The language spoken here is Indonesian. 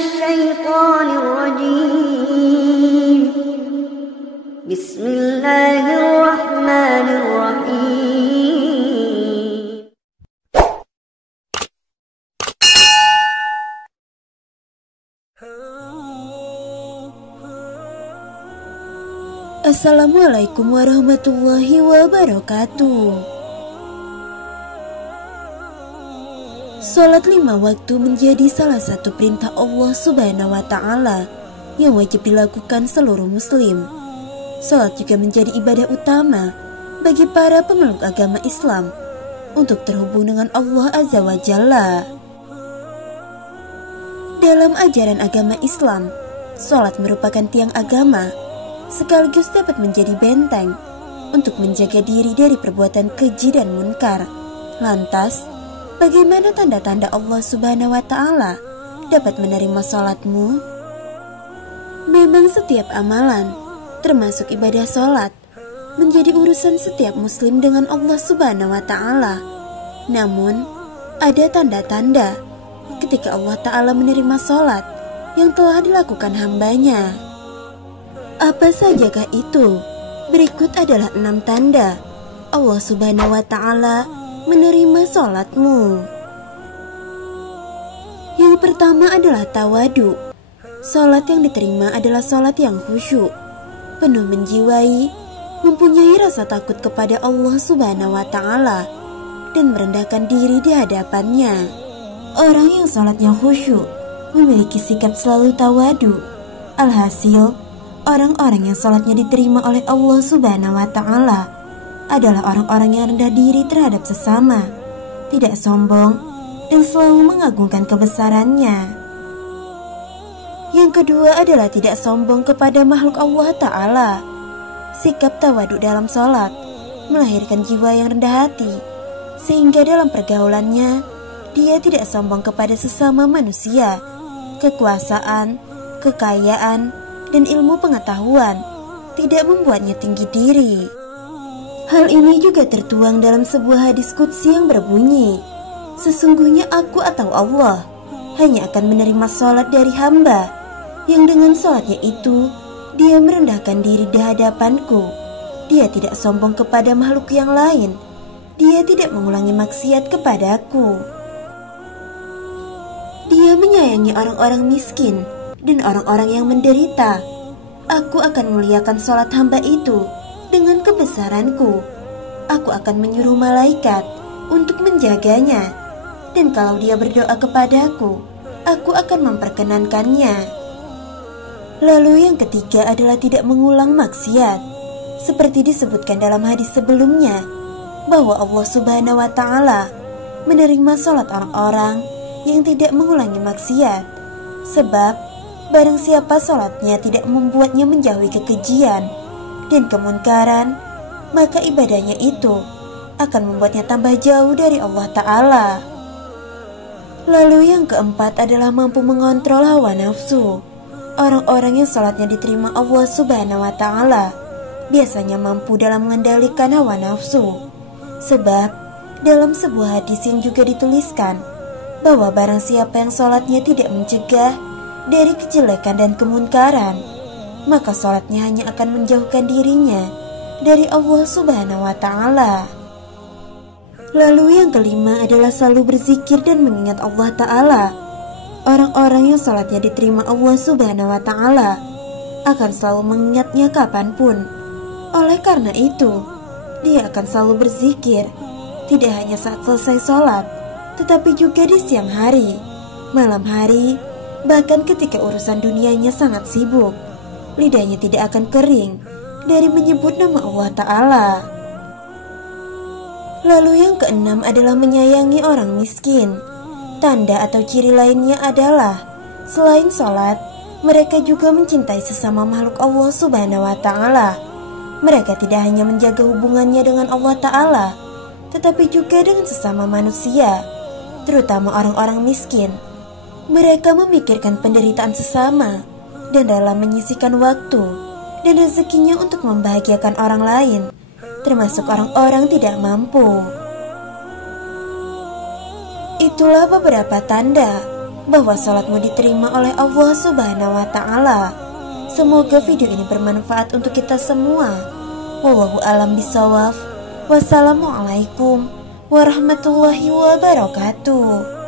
الشيطان الرجيم بسم الله الرحمن الرحيم Assalamualaikum warahmatullahi wabarakatuh. Salat 5 waktu menjadi salah satu perintah Allah Subhanahu wa Ta'ala yang wajib dilakukan seluruh muslim. Salat juga menjadi ibadah utama bagi para pemeluk agama Islam untuk terhubung dengan Allah Azza wa Jalla. Dalam ajaran agama Islam, salat merupakan tiang agama sekaligus dapat menjadi benteng untuk menjaga diri dari perbuatan keji dan munkar. Lantas, bagaimana tanda-tanda Allah Subhanahu wa Ta'ala dapat menerima salatmu? Memang setiap amalan, termasuk ibadah salat, menjadi urusan setiap muslim dengan Allah Subhanahu wa Ta'ala. Namun, ada tanda-tanda ketika Allah Ta'ala menerima salat yang telah dilakukan hambanya. Apa sajakah itu? Berikut adalah 6 tanda Allah Subhanahu wa Ta'ala menerima salatmu. Yang pertama adalah tawadu. Salat yang diterima adalah salat yang khusyuk, penuh menjiwai, mempunyai rasa takut kepada Allah Subhanahu wa Ta'ala, dan merendahkan diri di hadapannya. Orang yang salatnya khusyuk memiliki sikap selalu tawadu. Alhasil, orang-orang yang salatnya diterima oleh Allah Subhanahu wa Ta'ala adalah orang-orang yang rendah diri terhadap sesama, tidak sombong, dan selalu mengagungkan kebesarannya. Yang kedua adalah tidak sombong kepada makhluk Allah Ta'ala. Sikap tawadu dalam salat melahirkan jiwa yang rendah hati, sehingga dalam pergaulannya dia tidak sombong kepada sesama manusia. Kekuasaan, kekayaan, dan ilmu pengetahuan tidak membuatnya tinggi diri. Hal ini juga tertuang dalam sebuah hadis qudsi yang berbunyi, "Sesungguhnya aku atau Allah hanya akan menerima salat dari hamba yang dengan salatnya itu dia merendahkan diri di hadapanku. Dia tidak sombong kepada makhluk yang lain. Dia tidak mengulangi maksiat kepadaku. Dia menyayangi orang-orang miskin dan orang-orang yang menderita. Aku akan muliakan salat hamba itu dengan kebesaranku. Aku akan menyuruh malaikat untuk menjaganya. Dan kalau dia berdoa kepadaku, aku akan memperkenankannya." Lalu yang ketiga adalah tidak mengulang maksiat. Seperti disebutkan dalam hadis sebelumnya, bahwa Allah Subhanahu wa Ta'ala menerima salat orang-orang yang tidak mengulangi maksiat. Sebab barang siapa salatnya tidak membuatnya menjauhi kekejian dan kemunkaran, maka ibadahnya itu akan membuatnya tambah jauh dari Allah Ta'ala. Lalu yang keempat adalah mampu mengontrol hawa nafsu. Orang-orang yang salatnya diterima Allah Subhanahu wa Ta'ala biasanya mampu dalam mengendalikan hawa nafsu. Sebab dalam sebuah hadis yang juga dituliskan bahwa barang siapa yang salatnya tidak mencegah dari kejelekan dan kemunkaran, maka salatnya hanya akan menjauhkan dirinya dari Allah Subhanahu wa Ta'ala. Lalu yang kelima adalah selalu berzikir dan mengingat Allah Ta'ala. Orang-orang yang salatnya diterima Allah Subhanahu wa Ta'ala akan selalu mengingatnya kapanpun. Oleh karena itu, dia akan selalu berzikir, tidak hanya saat selesai salat, tetapi juga di siang hari, malam hari, bahkan ketika urusan dunianya sangat sibuk. Lidahnya tidak akan kering dari menyebut nama Allah Ta'ala. Lalu yang keenam adalah menyayangi orang miskin. Tanda atau ciri lainnya adalah selain salat, mereka juga mencintai sesama makhluk Allah Subhanahu wa Ta'ala. Mereka tidak hanya menjaga hubungannya dengan Allah Ta'ala, tetapi juga dengan sesama manusia, terutama orang-orang miskin. Mereka memikirkan penderitaan sesama dan dalam menyisihkan waktu dan rezekinya untuk membahagiakan orang lain, termasuk orang-orang tidak mampu. Itulah beberapa tanda bahwa sholatmu diterima oleh Allah Subhanahu wa Ta'ala. Semoga video ini bermanfaat untuk kita semua. Wallahu a'lam bishawab. Wassalamualaikum warahmatullahi wabarakatuh.